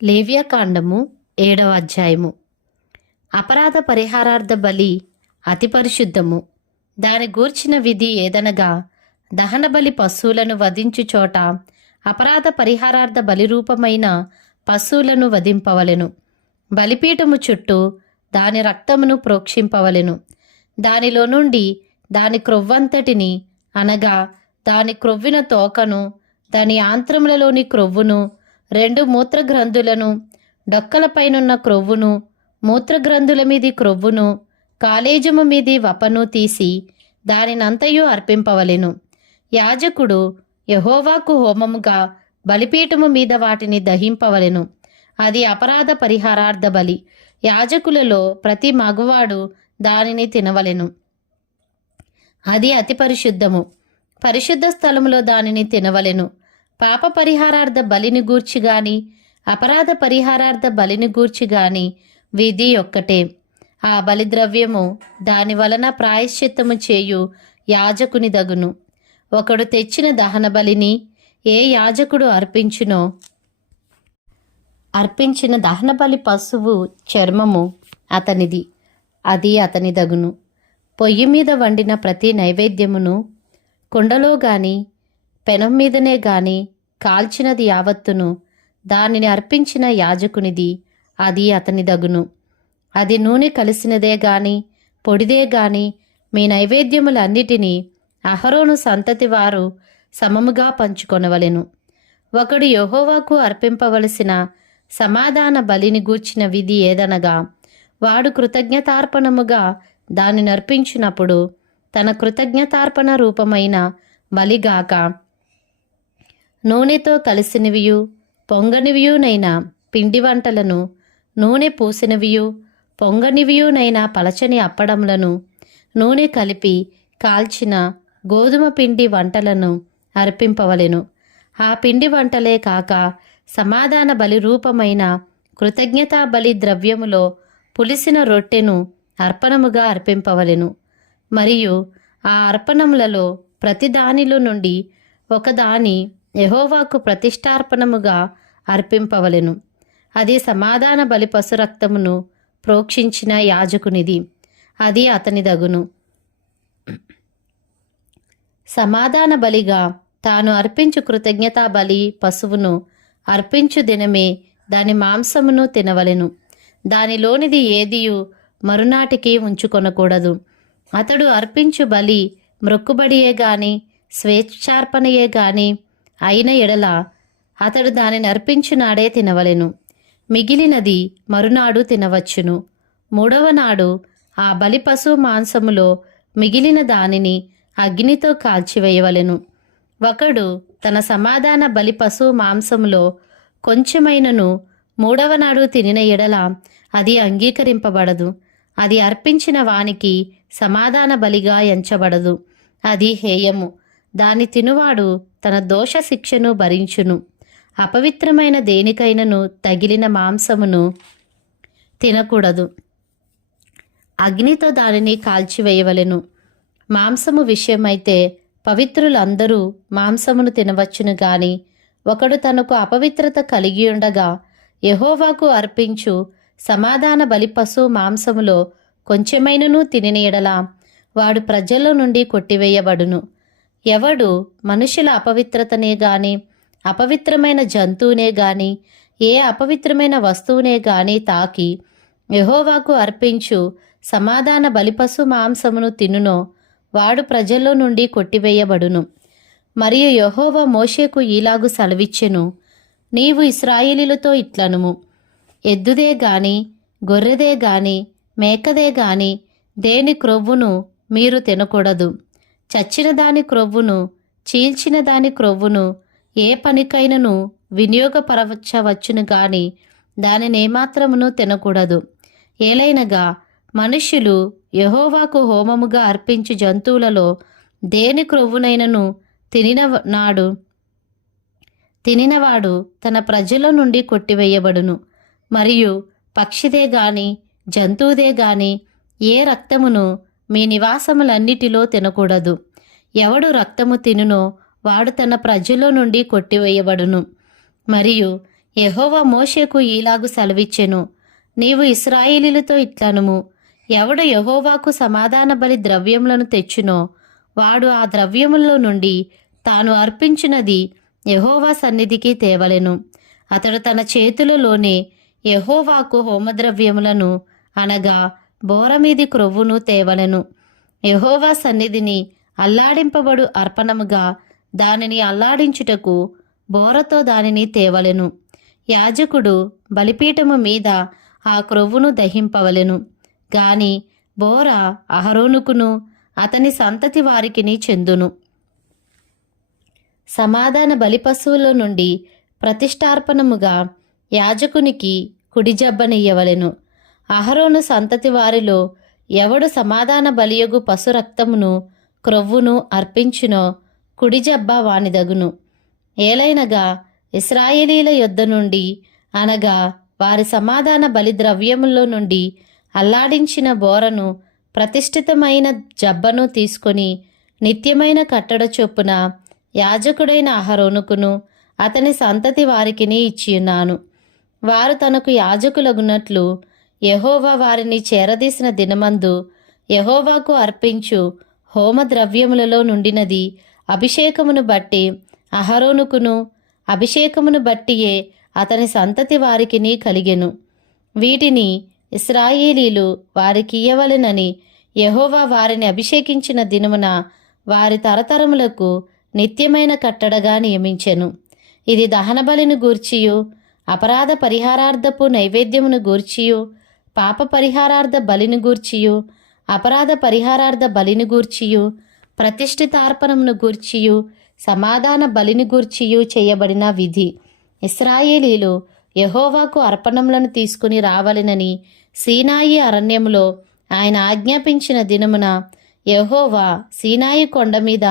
లేవ్యకాండము 7వ అధ్యాయము. అపరాధ పరిహారార్థ బలి అతి పరిశుద్ధము. దాని గూర్చిన విధి ఏదనగా, దహన బలి పశువులను వధించు చోట అపరాధ పరిహారార్థ బలిరూపమైన పశువులను వధింపవలెను. బలిపీఠము చుట్టూ దాని రక్తమును ప్రోక్షింపవలెను. దానిలో నుండి దాని క్రొవ్వంతటిని, అనగా దాని క్రొవ్విన తోకను, దాని ఆంత్రములలోని క్రొవ్వును, 2 మూత్రగ్రంథులను, డొక్కలపైనున్న క్రొవ్వును, మూత్రగ్రంథుల మీది క్రొవ్వును, కాలేజము మీది వపను తీసి దానినంతయు అర్పింపవలెను. యాజకుడు యెహోవాకు హోమముగా బలిపీఠము మీద వాటిని దహింపవలెను. అది అపరాధ పరిహారార్థ బలి. యాజకులలో ప్రతి మగవాడు దానిని తినవలెను. అది అతి పరిశుద్ధము. పరిశుద్ధ స్థలములో దానిని తినవలెను. పాప పరిహారార్థ బలిని గూర్చి గాని అపరాధ పరిహారార్థ బలిని గూర్చి గాని విధి ఒక్కటే. ఆ బలిద్రవ్యము దాని వలన ప్రాయశ్చిత్తము చేయు యాజకుని దగును. ఒకడు తెచ్చిన దహన బలిని ఏ యాజకుడు అర్పించిన దహన బలి పశువు చర్మము అతనిది, అది అతని దగును. పొయ్యి మీద వండిన ప్రతి నైవేద్యమును కుండలో గాని పెనం మీదనే గాని కాల్చినది యావత్తును దానిని అర్పించిన యాజకునిది, అది అతని దగును. అది నూనె కలిసినదే గాని పొడిదే గాని మీ నైవేద్యములన్నిటినీ అహరోను సంతతి వారు సమముగా పంచుకొనవలెను. ఒకడు యెహోవాకు అర్పింపవలసిన సమాధాన బలిని గూర్చిన విధి ఏదనగా, వాడు కృతజ్ఞతార్పణముగా దానిని అర్పించినప్పుడు తన కృతజ్ఞతార్పణ రూపమైన బలిగాక నూనెతో కలిసినవియు పొంగనివియునైన పిండి వంటలను, నూనె పూసినవియు పొంగనివియునైన పలచని అప్పడములను, నూనె కలిపి కాల్చిన గోధుమ పిండి వంటలను అర్పింపవలెను. ఆ పిండి వంటలే కాక సమాధాన బలి రూపమైన కృతజ్ఞతా బలి ద్రవ్యములో పులిసిన రొట్టెను అర్పణముగా అర్పింపవలెను. మరియు ఆ అర్పణములలో ప్రతి దానిలో నుండి ఒకదాని యెహోవాకు ప్రతిష్టార్పణముగా అర్పింపవలెను. అది సమాధాన బలి పశు రక్తమును ప్రోక్షించిన యాజకునిది, అది అతని దగును. సమాధాన బలిగా తాను అర్పించు కృతజ్ఞతా బలి పశువును అర్పించు దినమే దాని మాంసమును తినవలెను. దానిలోనిది ఏదియు మరునాటికి ఉంచుకొనకూడదు. అతడు అర్పించు బలి మ్రొక్కుబడియే గాని స్వేచ్ఛార్పణయే గాని అయిన ఎడల అతడు దానిని అర్పించునాడే తినవలెను. మిగిలినది మరునాడు తినవచ్చును. 3వ నాడు ఆ బలి పశువు మాంసములో మిగిలిన దానిని అగ్నితో కాల్చివేయవలెను. ఒకడు తన సమాధాన బలి పశువు మాంసములో కొంచెమైనను 3వ నాడు తినిన ఎడల అది అంగీకరింపబడదు. అది అర్పించిన వానికి సమాధాన బలిగా ఎంచబడదు. అది హేయము. దాని తినువాడు తన దోష శిక్షను భరించును. అపవిత్రమైన దేనికైనను తగిలిన మాంసమును తినకూడదు. అగ్నితో దానిని కాల్చివేయవలెను. మాంసము విషయమైతే పవిత్రులందరూ మాంసమును తినవచ్చును గాని ఒకడు తనకు అపవిత్రత కలిగి ఉండగా యెహోవాకు అర్పించు సమాధాన బలి పశువు మాంసములో కొంచెమైనను తినిన ఎడల వాడు ప్రజల్లో నుండి కొట్టివేయబడును. ఎవడు మనుషుల అపవిత్రతనే గాని అపవిత్రమైన జంతువునే గాని ఏ అపవిత్రమైన వస్తువునే గాని తాకి యెహోవాకు అర్పించు సమాధాన బలిపశు మాంసమును తినునో వాడు ప్రజల్లో నుండి కొట్టివేయబడును. మరియు యెహోవా మోషేకు ఈలాగు సెలవిచ్చెను, నీవు ఇశ్రాయేలీయులతో ఇట్లనుము, ఎద్దుదే గాని గొర్రెదే గాని మేకదే గాని దేని క్రొవ్వును మీరు తినకూడదు. చచ్చిన దాని క్రొవ్వును చీల్చిన దాని క్రొవ్వును ఏ పనికైనను వినియోగపరచవచ్చును గాని దానినేమాత్రమును తినకూడదు. ఏలైనగా మనుష్యులు యెహోవాకు హోమముగా అర్పించు జంతువులలో దేని క్రొవ్వునైనను తినినవాడు తన ప్రజల నుండి కొట్టివేయబడును. మరియు పక్షిదే గాని జంతువుదే గాని ఏ రక్తమును మీ నివాసములన్నిటిలో తినకూడదు. ఎవడు రక్తము తినునో వాడు తన ప్రజల నుండి కొట్టివేయబడును. మరియు యెహోవా మోషేకు ఈలాగు సెలవిచ్చెను, నీవు ఇశ్రాయేలీయులతో ఇట్లనుము, ఎవడు యెహోవాకు సమాధాన బలి ద్రవ్యములను తెచ్చునో వాడు ఆ ద్రవ్యములలో నుండి తాను అర్పించినది యెహోవా సన్నిధికి తేవలెను. అతడు తన చేతులలోనే యెహోవాకు హోమద్రవ్యములను అనగా బోరమీది క్రొవ్వును తేవలెను. యెహోవా సన్నిధిని అల్లాడింపబడు అర్పణముగా దానిని అల్లాడించుటకు బోరతో దానిని తేవలెను. యాజకుడు బలిపీఠము మీద ఆ క్రొవ్వును దహింపవలెను. గాని బోర అహరోనుకును అతని సంతతి వారికిని చెందును. సమాధాన బలిపశువుల నుండి ప్రతిష్టార్పణముగా యాజకునికి కుడి జబ్బనియ్యవలెను. అహరోను సంతతి వారిలో ఎవడు సమాధాన బలియగు పశు రక్తమును క్రొవ్వును అర్పించునో కుడి జబ్బ వానిదగును. ఏలైనగా ఇశ్రాయేలీల యొద్ద నుండి అనగా వారి సమాధాన బలి ద్రవ్యములో నుండి అల్లాడించిన బోరను ప్రతిష్ఠితమైన జబ్బను తీసుకొని నిత్యమైన కట్టడ చొప్పున యాజకుడైన అహరోనుకును అతని సంతతి వారికిని ఇచ్చియున్నాను. వారు తనకు యాజకులగునట్లు యెహోవా వారిని చేరదీసిన దినమందు యెహోవాకు అర్పించు హోమద్రవ్యములలో నుండినది అభిషేకమును బట్టి అహరోనుకును అభిషేకమును బట్టియే అతని సంతతి వారికిని కలిగెను. వీటిని ఇశ్రాయేలీలు వారికియ్యవలెనని యెహోవా వారిని అభిషేకించిన దినమున వారి తరతరములకు నిత్యమైన కట్టడగా నియమించెను. ఇది దహనబలిని గూర్చియు అపరాధ పరిహారార్థపు నైవేద్యమును గూర్చియు పాప పరిహారార్థ బలిని గూర్చియు అపరాధ పరిహారార్థ బలిని గూర్చియు ప్రతిష్ఠితార్పణమును గూర్చియు సమాధాన బలిని గూర్చియు చేయబడిన విధి. ఇశ్రాయేలీలు యెహోవాకు అర్పణములను తీసుకుని రావలెనని సీనాయి అరణ్యములో ఆయన ఆజ్ఞాపించిన దినమున యెహోవా సీనాయి కొండ మీద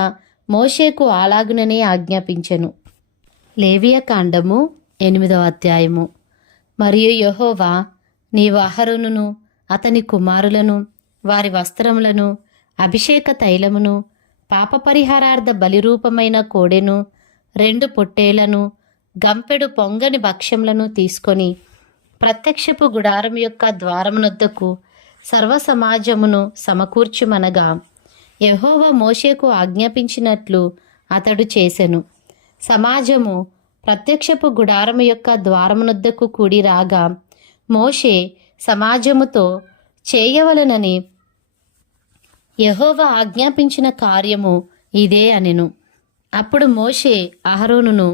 మోషేకు అలాగుననే ఆజ్ఞాపించెను. లేవియకాండము 8వ అధ్యాయము. మరియు యెహోవా నీవు అహరోనును అతని కుమారులను వారి వస్త్రములను అభిషేక తైలమును పాప పరిహారార్థ బలిరూపమైన కోడెను 2 పొట్టేలను గంపెడు పొంగని భక్ష్యములను తీసుకొని ప్రత్యక్షపు గుడారం యొక్క ద్వారమునొద్దకు సర్వ సమాజమును సమకూర్చుమనగా యెహోవా మోషేకు ఆజ్ఞాపించినట్లు అతడు చేసెను. సమాజము ప్రత్యక్షపు గుడారము యొక్క ద్వారమునొద్దకు కూడి రాగా మోషే సమాజముతో చేయవలెనని యెహోవా ఆజ్ఞాపించిన కార్యము ఇదే అనెను. అప్పుడు మోషే అహరోనును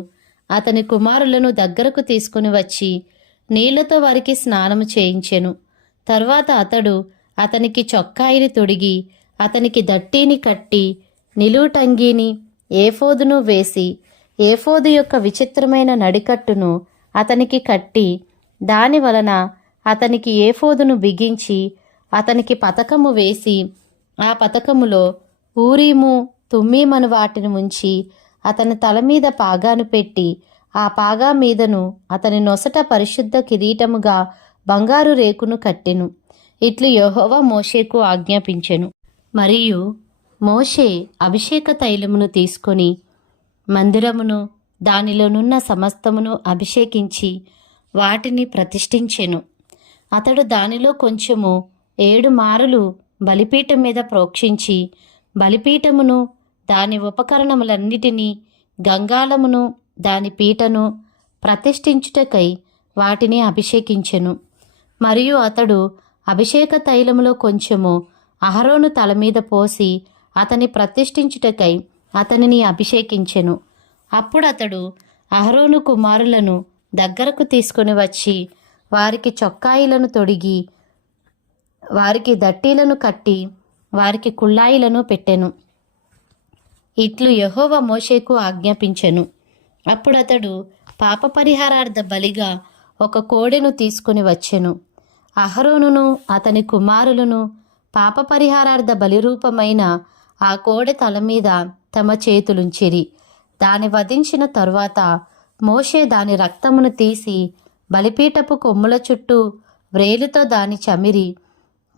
అతని కుమారులను దగ్గరకు తీసుకుని వచ్చి నీళ్లతో వారికి స్నానము చేయించెను. తరువాత అతడు అతనికి చొక్కాయిని తొడిగి అతనికి దట్టీని కట్టి నిలువుటంగీని ఏఫోదును వేసి ఏఫోదు యొక్క విచిత్రమైన నడికట్టును అతనికి కట్టి దాని వలన అతనికి ఏఫోదును బిగించి అతనికి పతకము వేసి ఆ పతకములో ఊరీము తుమ్మీమను వాటిని ఉంచి అతని తల మీద పాగాను పెట్టి ఆ పాగా మీదను అతని నొసట పరిశుద్ధ కిరీటముగా బంగారు రేకును కట్టెను. ఇట్లు యెహోవా మోషేకు ఆజ్ఞాపించెను. మరియు మోషే అభిషేక తైలమును తీసుకొని మందిరమును దానిలోనున్న సమస్తమును అభిషేకించి వాటిని ప్రతిష్ఠించెను. అతడు దానిలో కొంచెము 7 మారులు బలిపీఠం మీద ప్రోక్షించి బలిపీఠమును దాని ఉపకరణములన్నిటినీ గంగాళమును దాని పీటను ప్రతిష్ఠించుటకై వాటిని అభిషేకించెను. మరియు అతడు అభిషేక తైలములో కొంచెము అహరోను తల మీద పోసి అతని ప్రతిష్ఠించుటకై అతనిని అభిషేకించెను. అప్పుడు అతడు అహరోను కుమారులను దగ్గరకు తీసుకుని వచ్చి వారికి చొక్కాయిలను తొడిగి వారికి దట్టీలను కట్టి వారికి కుళ్ళాయిలను పెట్టెను. ఇట్లు యెహోవా మోషేకు ఆజ్ఞాపించెను. అప్పుడు అతడు పాప పరిహారార్థ బలిగా ఒక కోడెను తీసుకుని వచ్చెను. అహరోనును అతని కుమారులను పాప పరిహారార్థ బలిరూపమైన ఆ కోడె తల మీద తమ చేతులుంచిరి. దాని వధించిన తరువాత మోషే దాని రక్తమును తీసి బలిపీఠపు కొమ్ముల చుట్టూ వ్రేలుతో దాని చమిరి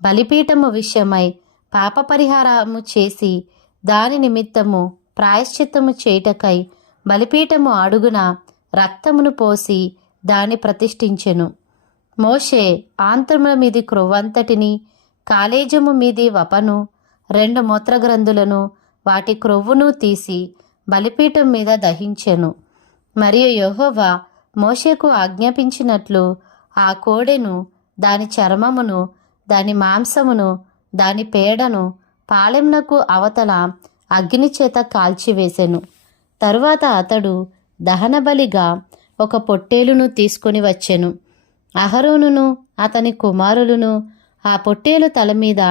బలిపీఠము విషయమై పాప పరిహారము చేసి దాని నిమిత్తము ప్రాయశ్చిత్తము చేయుటకై బలిపీఠము అడుగున రక్తమును పోసి దాని ప్రతిష్ఠించెను. మోషే ఆంత్రముల మీది క్రొవ్వంతటిని, కాలేజము మీది వపను, 2 మూత్రగ్రంథులను, వాటి క్రొవ్వును తీసి బలిపీఠం మీద దహించెను. మరియు యెహోవా మోషేకు ఆజ్ఞాపించినట్లు ఆ కోడెను, దాని చర్మమును, దాని మాంసమును, దాని పేడను పాళెంనకు అవతల అగ్ని చేత కాల్చివేసెను. తరువాత అతడు దహనబలిగా ఒక పొట్టేలును తీసుకొని వచ్చెను. అహరోనును అతని కుమారులను ఆ పొట్టేలు తల మీద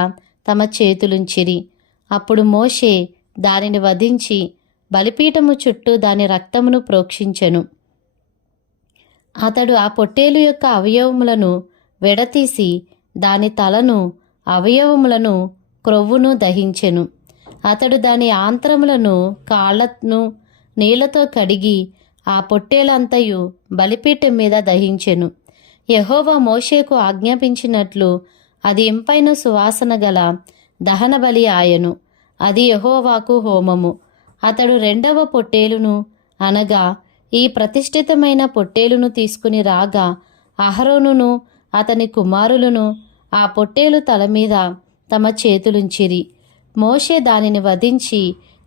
తమ చేతులుంచిరి. అప్పుడు మోషే దానిని వధించి బలిపీఠము చుట్టూ దాని రక్తమును ప్రోక్షించెను. అతడు ఆ పొట్టేలు యొక్క అవయవములను విడతీసి దాని తలను, అవయవములను, క్రొవ్వును దహించెను. అతడు దాని ఆంత్రములను, కాళ్ళను నీళ్లతో కడిగి ఆ పొట్టేలంతయు బలిపీఠం మీద దహించెను. యెహోవా మోషేకు ఆజ్ఞాపించినట్లు అది ఇంపైన సువాసన గల దహన బలి ఆయను. అది యెహోవాకు హోమము. అతడు 2వ పొట్టేలును, అనగా ఈ ప్రతిష్ఠితమైన పొట్టేలును తీసుకుని రాగా అహరోనును అతని కుమారులను ఆ పొట్టేలు తల మీద తమ చేతులుంచిరి. మోషే దానిని వధించి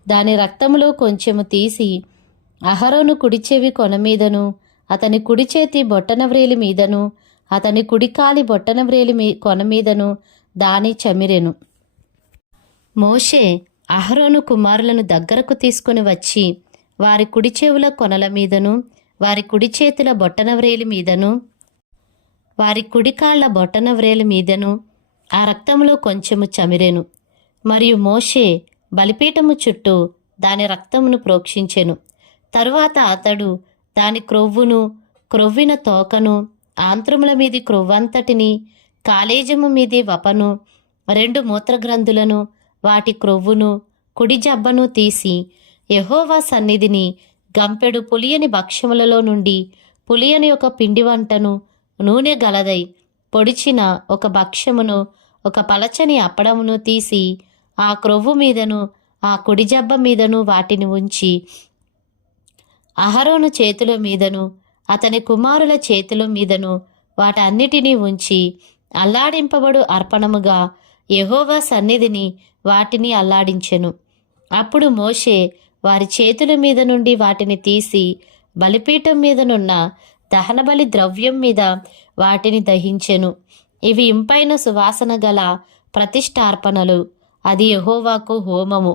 దాని రక్తములో కొంచెము తీసి అహరోను కుడిచెవి కొన మీదను, అతని కుడి చేతి బొట్టనవ్రేలి మీదను, అతని కుడికాలి బొట్టనవ్రేలి కొన మీదను దాని చమిరెను. మోషే అహరోను కుమారులను దగ్గరకు తీసుకుని వచ్చి వారి కుడి చెవుల కొనల మీదను, వారి కుడి చేతుల బొట్టనవ్రేలి మీదను, వారి కుడికాళ్ల బొట్టనవ్రేలి మీదను ఆ రక్తములో కొంచెము చమిరెను. మరియు మోషే బలిపీఠము చుట్టూ దాని రక్తమును ప్రోక్షించెను. తరువాత అతడు దాని క్రొవ్వును, క్రొవ్విన తోకను, ఆంత్రముల మీది క్రొవ్వంతటిని, కాలేజము మీది వపను, 2 మూత్రగ్రంథులను, వాటి క్రొవ్వును, కుడి జబ్బను తీసి యెహోవా సన్నిధిని గంపెడు పులియని భక్ష్యములలో నుండి పులియని ఒక పిండి వంటను, నూనె గలదై పొడిచిన ఒక భక్ష్యమును, ఒక పలచని అప్పడమును తీసి ఆ క్రొవ్వు మీదను, ఆ కుడి జబ్బ మీదను వాటిని ఉంచి అహరోను చేతుల మీదను, అతని కుమారుల చేతుల మీదను వాటన్నిటినీ ఉంచి అల్లాడింపబడు అర్పణముగా యెహోవా సన్నిధిని వాటిని అల్లాడించెను. అప్పుడు మోషే వారి చేతుల మీద నుండి వాటిని తీసి బలిపీఠం మీదనున్న దహనబలి ద్రవ్యం మీద వాటిని దహించెను. ఇవి ఇంపైన సువాసన గల ప్రతిష్ఠార్పణలు. అది యెహోవాకు హోమము.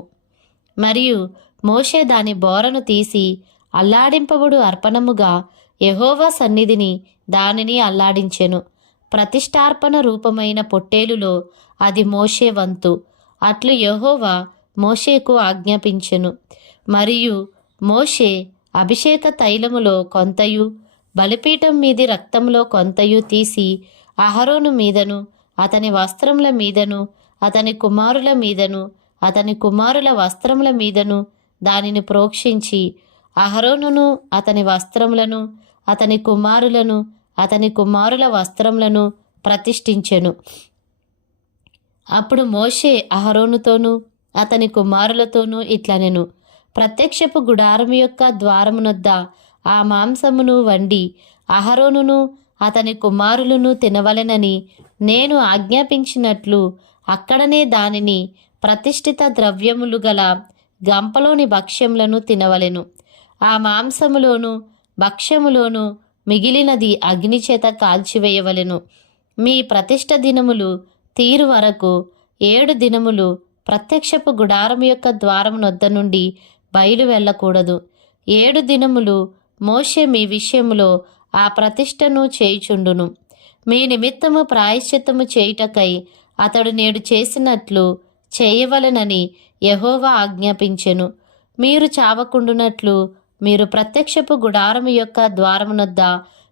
మరియు మోషే దాని బోరను తీసి అల్లాడింపబడు అర్పణముగా యెహోవా సన్నిధిని దానిని అల్లాడించెను. ప్రతిష్ఠార్పణ రూపమైన పొట్టేలులో అది మోషే వంతు. అట్లు యెహోవా మోషేకు ఆజ్ఞాపించెను. మరియు మోషే అభిషేక తైలములో కొంతయు, బలిపీఠం మీది రక్తములో కొంతయు తీసి అహరోను మీదను, అతని వస్త్రముల మీదను, అతని కుమారుల మీదను, అతని కుమారుల వస్త్రముల మీదను దానిని ప్రోక్షించి అహరోనును, అతని వస్త్రములను, అతని కుమారులను, అతని కుమారుల వస్త్రములను ప్రతిష్ఠించెను. అప్పుడు మోషే అహరోనుతోనూ అతని కుమారులతోనూ ఇట్లనెను: ప్రత్యక్షపు గుడారము యొక్క ద్వారమునొద్ద ఆ మాంసమును వండి అహరోనును అతని కుమారులను తినవలెనని నేను ఆజ్ఞాపించినట్లు అక్కడనే దానిని ప్రతిష్ఠిత ద్రవ్యములు గల గంపలోని భక్ష్యములను తినవలెను. ఆ మాంసములోను భక్ష్యములోను మిగిలినది అగ్నిచేత కాల్చివేయవలెను. మీ ప్రతిష్ఠ దినములు తీరు వరకు 7 దినములు ప్రత్యక్షపు గుడారము యొక్క ద్వారం నొద్ద నుండి బయలు వెళ్ళకూడదు. 7 దినములు మోషే మీ విషయములో ఆ ప్రతిష్టను చేయుచుండును. మీ నిమిత్తము ప్రాయశ్చిత్తము చేయుటకై అతడు నేడు చేసినట్లు చేయవలెనని యెహోవా ఆజ్ఞాపించెను. మీరు చావకుండునట్లు మీరు ప్రత్యక్షపు గుడారము యొక్క ద్వారమునొద్ద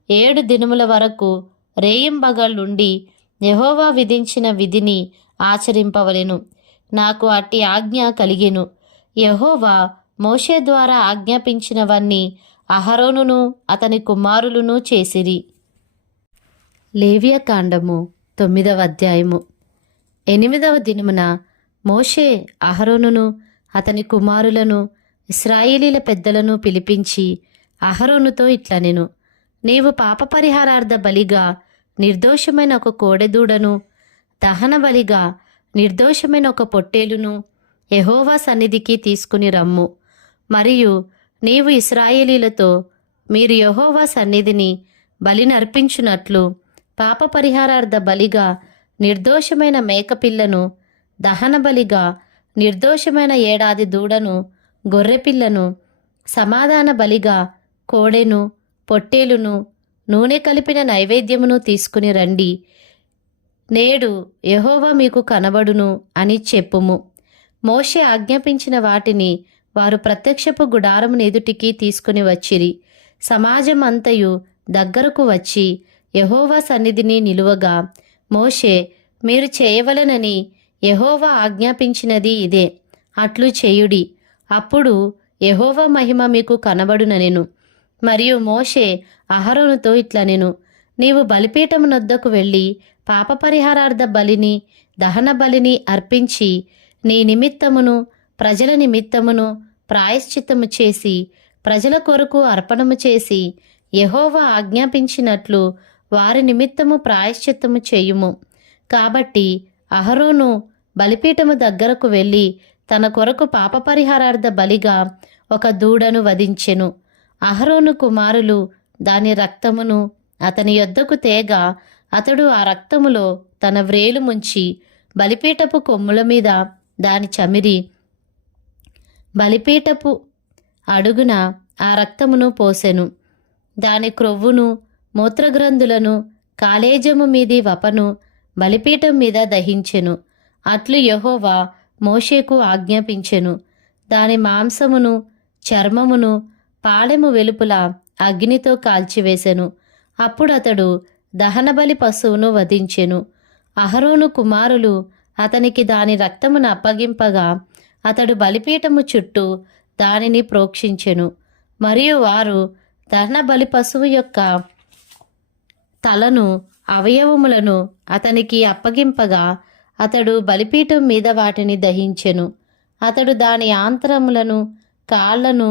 7 దినముల వరకు రేయింబగళ్ళుండి యెహోవా విధించిన విధిని ఆచరింపవలెను. నాకు అట్టి ఆజ్ఞ కలిగెను. యెహోవా మోషే ద్వారా ఆజ్ఞాపించినవన్నీ అహరోనును అతని కుమారులను చేసిరి. లేవియకాండము 9వ అధ్యాయము. 8వ దినమున మోషే అహరోనును అతని కుమారులను ఇశ్రాయేలీల పెద్దలను పిలిపించి అహరోనుతో ఇట్లనెను: నీవు పాప పరిహారార్థ బలిగా నిర్దోషమైన ఒక కోడెదూడను, దహన బలిగా నిర్దోషమైన ఒక పొట్టేలును యెహోవా సన్నిధికి తీసుకుని రమ్ము. మరియు నీవు ఇశ్రాయేలీలతో, మీరు యెహోవా సన్నిధిని బలినర్పించున్నట్లు పాప పరిహారార్థ బలిగా నిర్దోషమైన మేకపిల్లను, దహన బలిగా నిర్దోషమైన ఏడాది దూడను, గొర్రెపిల్లను, సమాధాన బలిగా కోడెను, పొట్టేలును, నూనె కలిపిన నైవేద్యమును తీసుకుని రండి. నేడు యెహోవా మీకు కనబడును అని చెప్పుము. మోషే ఆజ్ఞాపించిన వాటిని వారు ప్రత్యక్షపు గుడారమును ఎదుటికి తీసుకుని వచ్చిరి. సమాజం అంతయు దగ్గరకు వచ్చి యెహోవా సన్నిధిని నిలువగా, మోషే, మీరు చేయవలనని యెహోవా ఆజ్ఞాపించినది ఇదే, అట్లు చేయుడి, అప్పుడు యెహోవా మహిమ మీకు కనబడుననెను. మరియు మోషే అహరోనుతో ఇట్లనెను, నీవు బలిపీఠమునొద్దకు వెళ్ళి పాప పరిహారార్థ బలిని, దహన బలిని అర్పించి నీ నిమిత్తమును ప్రజల నిమిత్తమును ప్రాయశ్చిత్తము చేసి ప్రజల కొరకు అర్పణము చేసి యెహోవా ఆజ్ఞాపించినట్లు వారి నిమిత్తము ప్రాయశ్చిత్తము చేయుము. కాబట్టి అహరోను బలిపీఠము దగ్గరకు వెళ్ళి తన కొరకు పాప పరిహారార్థ బలిగా ఒక దూడను వధించెను. అహరోను కుమారులు దాని రక్తమును అతని యొద్దకు తేగా, అతడు ఆ రక్తములో తన వ్రేలు ముంచి బలిపీఠపు కొమ్ముల మీద దాని చమిరి బలిపీఠపు అడుగున ఆ రక్తమును పోసెను. దాని క్రొవ్వును, మూత్రగ్రంథులను, కాలేజము మీది వపను బలిపీఠం మీద దహించెను. అట్లు యెహోవా మోషేకు ఆజ్ఞాపించెను. దాని మాంసమును, చర్మమును పాళెము వెలుపల అగ్నితో కాల్చివేసెను. అప్పుడు అతడు దహనబలి పశువును వధించెను. అహరోను కుమారులు అతనికి దాని రక్తమును అప్పగింపగా అతడు బలిపీఠము చుట్టూ దానిని ప్రోక్షించెను. మరియు వారు దహన బలి పశువు యొక్క తలను, అవయవములను అతనికి అప్పగింపగా అతడు బలిపీఠం మీద వాటిని దహించెను. అతడు దాని ఆంత్రములను, కాళ్లను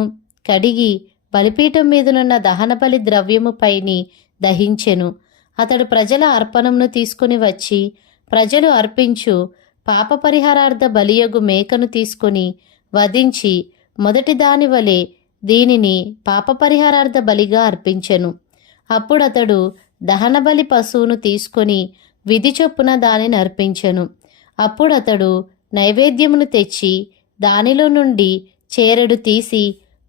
కడిగి బలిపీఠం మీదనున్న దహనబలి ద్రవ్యముపైని దహించెను. అతడు ప్రజల అర్పణమును తీసుకుని వచ్చి ప్రజలు అర్పించు పాప పరిహారార్థ బలియగు మేకను తీసుకుని వధించి మొదటి దాని వలె దీనిని పాప పరిహారార్థ బలిగా అర్పించెను. అప్పుడు అతడు దహనబలి పశువును తీసుకొని విధి చొప్పున దానిని అర్పించెను. అప్పుడు అతడు నైవేద్యమును తెచ్చి దానిలో నుండి చేరెడు తీసి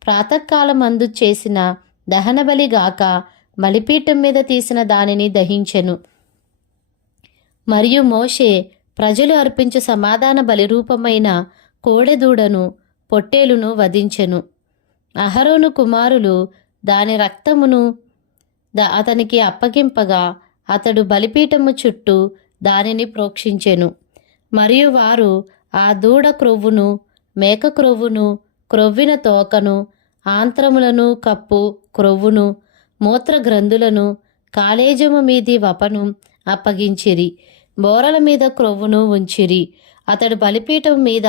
ప్రాతకాలమందు చేసిన దహనబలి గాక బలిపీఠం మీద తీసిన దానిని దహించెను. మరియు మోషే ప్రజలు అర్పించు సమాధాన బలిరూపమైన కోడెదూడను, పొట్టేలును వధించెను. అహరోను కుమారులు దాని రక్తమును అతనికి అప్పగింపగా అతడు బలిపీఠము చుట్టూ దానిని ప్రోక్షించెను. మరియు వారు ఆ దూడ క్రొవ్వును, మేక క్రొవ్వును, క్రొవ్విన తోకను, ఆంత్రములను, కప్పు క్రొవ్వును, మూత్రగ్రంథులను, కాలేజము మీది వపను అప్పగించిరి. బోరల మీద క్రొవ్వును ఉంచిరి. అతడు బలిపీఠం మీద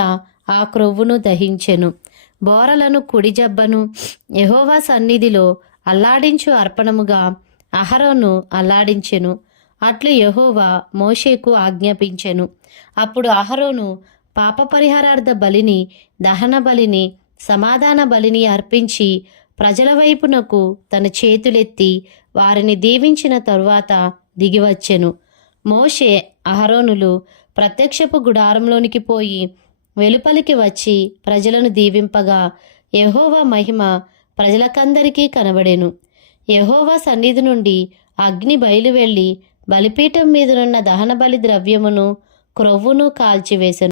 ఆ క్రొవ్వును దహించెను. బోరలను, కుడి జబ్బను యెహోవా సన్నిధిలో అల్లాడించు అర్పణముగా అహరోను అల్లాడించెను. అట్లు యెహోవా మోషేకు ఆజ్ఞాపించెను. అప్పుడు అహరోను పాప పరిహారార్థ బలిని, దహన బలిని, సమాధాన బలిని అర్పించి ప్రజల వైపునకు తన చేతులెత్తి వారిని దీవించిన తరువాత దిగివచ్చెను. మోషే, అహరోనులు ప్రత్యక్షపు గుడారంలోనికి పోయి వెలుపలికి వచ్చి ప్రజలను దీవింపగా యెహోవా మహిమ ప్రజలకందరికీ కనబడెను. యెహోవా సన్నిధి నుండి అగ్ని బయలువెళ్ళి బలిపీఠం మీదనున్న దహన బలి ద్రవ్యమును, క్రొవ్వును కాల్చివేసెను.